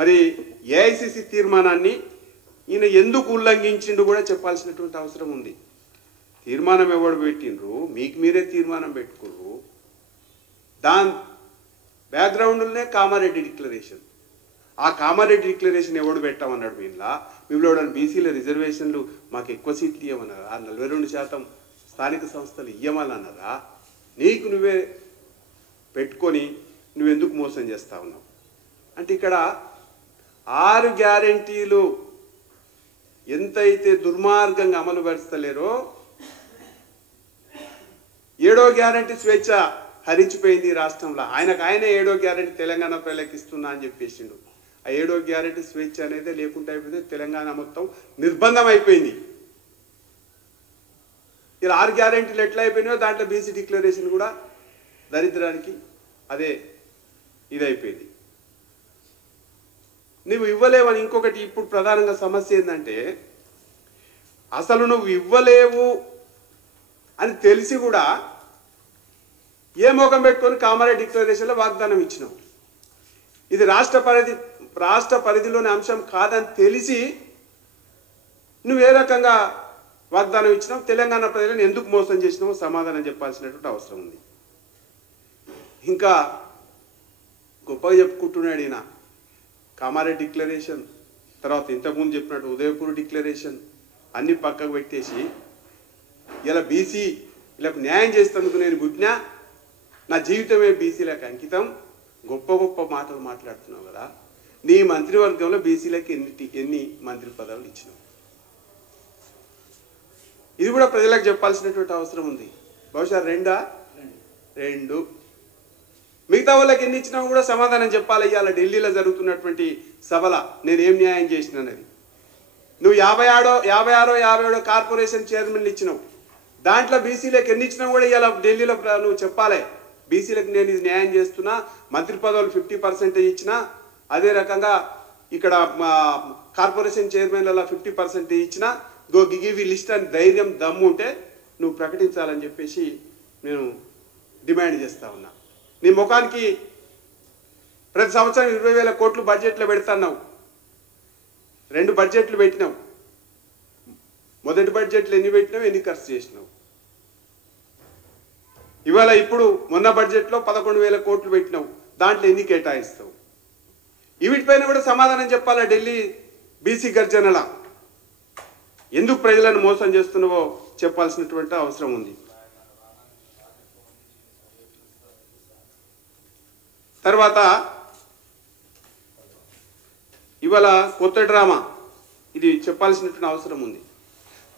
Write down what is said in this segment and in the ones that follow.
మరి ఏఐసిసి తీర్మానాన్ని ఈయన ఎందుకు ఉల్లంఘించిండు కూడా చెప్పాల్సినటువంటి అవసరం ఉంది. తీర్మానం ఎవడు పెట్టిండ్రు, మీకు మీరే తీర్మానం పెట్టుకుర్రు. దాని బ్యాక్గ్రౌండ్లోనే కామారెడ్డి డిక్లరేషన్. ఆ కామారెడ్డి డిక్లరేషన్ ఎవడు పెట్టామన్నాడు. మీలో బీసీల రిజర్వేషన్లు మాకు ఎక్కువ సీట్లు ఇవ్వమన్నారా, 42% స్థానిక సంస్థలు ఇవ్వమని అన్నారా? నీకు నువ్వే పెట్టుకొని నువ్వెందుకు మోసం చేస్తా ఉన్నావు అంటే ఇక్కడ 6 గ్యారెంటీలు ఎంతైతే దుర్మార్గంగా అమలు పరుస్తలేరో 7వ గ్యారెంటీ స్వేచ్ఛ హరించిపోయింది రాష్ట్రంలో. ఆయనే 7వ గ్యారెంటీ తెలంగాణ ప్రజలకు ఇస్తున్నా అని చెప్పేసిండు. ఆ 7వ గ్యారెంటీ స్వేచ్ఛ అనేది లేకుండా అయిపోయింది. తెలంగాణ మొత్తం నిర్బంధం అయిపోయింది. ఇలా 6 గ్యారెంటీలు ఎట్లా అయిపోయినాయో దాంట్లో బీసీ డిక్లరేషన్ కూడా దరిద్రానికి అదే ఇదైపోయింది. నువ్వు ఇవ్వలేవని ఇంకొకటి ఇప్పుడు ప్రధానంగా సమస్య ఏంటంటే అసలు నువ్వు ఇవ్వలేవు అని తెలిసి కూడా ఏ మోకం పెట్టుకొని కామారెడ్డి డిక్లరేషన్లో వాగ్దానం ఇచ్చినావు. ఇది రాష్ట్ర పరిధిలోని అంశం కాదని తెలిసి నువ్వు ఏ రకంగా వాగ్దానం ఇచ్చినావు, తెలంగాణ ప్రజలను ఎందుకు మోసం చేసినావో సమాధానం చెప్పాల్సినటువంటి అవసరం ఉంది. ఇంకా గొప్పగా చెప్పుకుంటున్నాడు ఈయన కామారెడ్డి డిక్లరేషన్, తర్వాత ఇంతకుముందు చెప్పినట్టు ఉదయపూర్ డిక్లరేషన్ అన్ని పక్కకు పెట్టేసి ఇలా బీసీలకు న్యాయం చేసేందుకు నేను పుట్టినా, నా జీవితమే బీసీలకు అంకితం, గొప్ప గొప్ప మాటలు మాట్లాడుతున్నావు కదా. నీ మంత్రివర్గంలో బీసీలకు ఎన్ని మంత్రి పదవులు ఇచ్చినావు? ఇది కూడా ప్రజలకు చెప్పాల్సినటువంటి అవసరం ఉంది. బహుశా 2 మిగతా వాళ్ళకి ఎన్ని ఇచ్చినా కూడా సమాధానం చెప్పాలి. ఇవాళ ఢిల్లీలో జరుగుతున్నటువంటి సభల నేనేం న్యాయం చేసినానని. నువ్వు 56 కార్పొరేషన్ చైర్మన్లు ఇచ్చినావు. దాంట్లో బీసీలకు ఎన్ని ఇచ్చినా కూడా ఇవాళ ఢిల్లీలో నువ్వు చెప్పాలి, బీసీలకు నేను ఇది న్యాయం చేస్తున్నా, మంత్రి పదవులు 50% ఇచ్చినా, అదే రకంగా ఇక్కడ కార్పొరేషన్ చైర్మన్లలో 50% ఇచ్చినా, గివ్ లిస్ట్ అని ధైర్యం దమ్ము ఉంటే నువ్వు ప్రకటించాలని చెప్పేసి నేను డిమాండ్ చేస్తా ఉన్నా. నీ ముఖానికి ప్రతి సంవత్సరం 20,000 కోట్లు బడ్జెట్లో పెడతాన్నావు. 2 బడ్జెట్లు పెట్టినావు. మొదటి బడ్జెట్లో ఎన్ని పెట్టినావు, ఎన్ని ఖర్చు చేసినావు? ఇవాళ ఇప్పుడు మొన్న బడ్జెట్లో 11,000 కోట్లు పెట్టినావు. దాంట్లో ఎన్ని కేటాయిస్తావు? వీటిపైన కూడా సమాధానం చెప్పాలా. ఢిల్లీ బీసీ గర్జనల ఎందుకు ప్రజలను మోసం చేస్తున్నావో చెప్పాల్సినటువంటి అవసరం ఉంది. తర్వాత ఇవాళ కొత్త డ్రామా, ఇది చెప్పాల్సినటువంటి అవసరం ఉంది.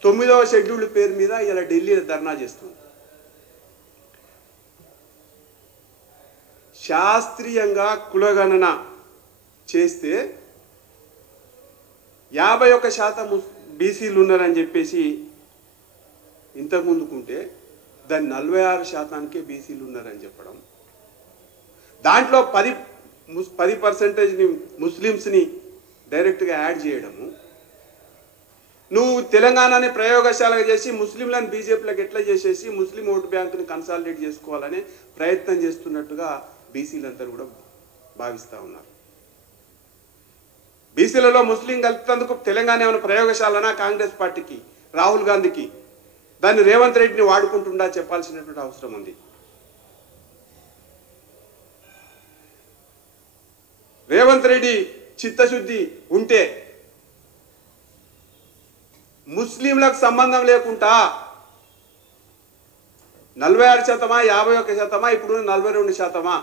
9వ షెడ్యూల్ పేరు మీద ఇలా ఢిల్లీలో ధర్నా చేస్తుంది. శాస్త్రీయంగా కులగణన చేస్తే 51% బీసీలు ఉన్నారని చెప్పేసి ఇంతకుముందుకుంటే దాన్ని 46%కే బీసీలు ఉన్నారని చెప్పడం, దాంట్లో 10% ముస్లిమ్స్ని డైరెక్ట్గా యాడ్ చేయడము, నువ్వు తెలంగాణని ప్రయోగశాలగా చేసి ముస్లింలను బీజేపీలకు ఎట్లా చేసేసి ముస్లిం ఓటు బ్యాంకుని కన్సాలిడేట్ చేసుకోవాలనే ప్రయత్నం చేస్తున్నట్టుగా బీసీలందరూ కూడా భావిస్తూ ఉన్నారు. బీసీలలో ముస్లిం కలిపేందుకు తెలంగాణ ఏమైనా ప్రయోగశాలనా కాంగ్రెస్ పార్టీకి, రాహుల్ గాంధీకి? దాన్ని రేవంత్ రెడ్డిని వాడుకుంటుండా చెప్పాల్సినటువంటి అవసరం ఉంది. రేవంత్ రెడ్డి చిత్తశుద్ధి ఉంటే ముస్లింలకు సంబంధం లేకుండా 46%, 51%, ఇప్పుడు 42%,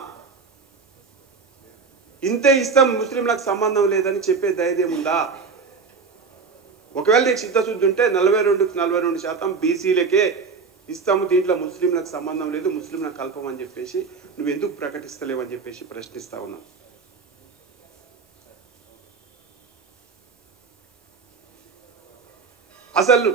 ఇంతే ఇస్తాం, ముస్లింలకు సంబంధం లేదని చెప్పే ధైర్యం ఉందా? ఒకవేళ నీకు చిత్తశుద్ధి ఉంటే 42% బీసీలకే ఇస్తాము, దీంట్లో ముస్లింలకు సంబంధం లేదు, ముస్లింలకు కల్పమని చెప్పేసి నువ్వు ఎందుకు ప్రకటిస్తలేవని చెప్పేసి ప్రశ్నిస్తా ఉన్నావు. అసలు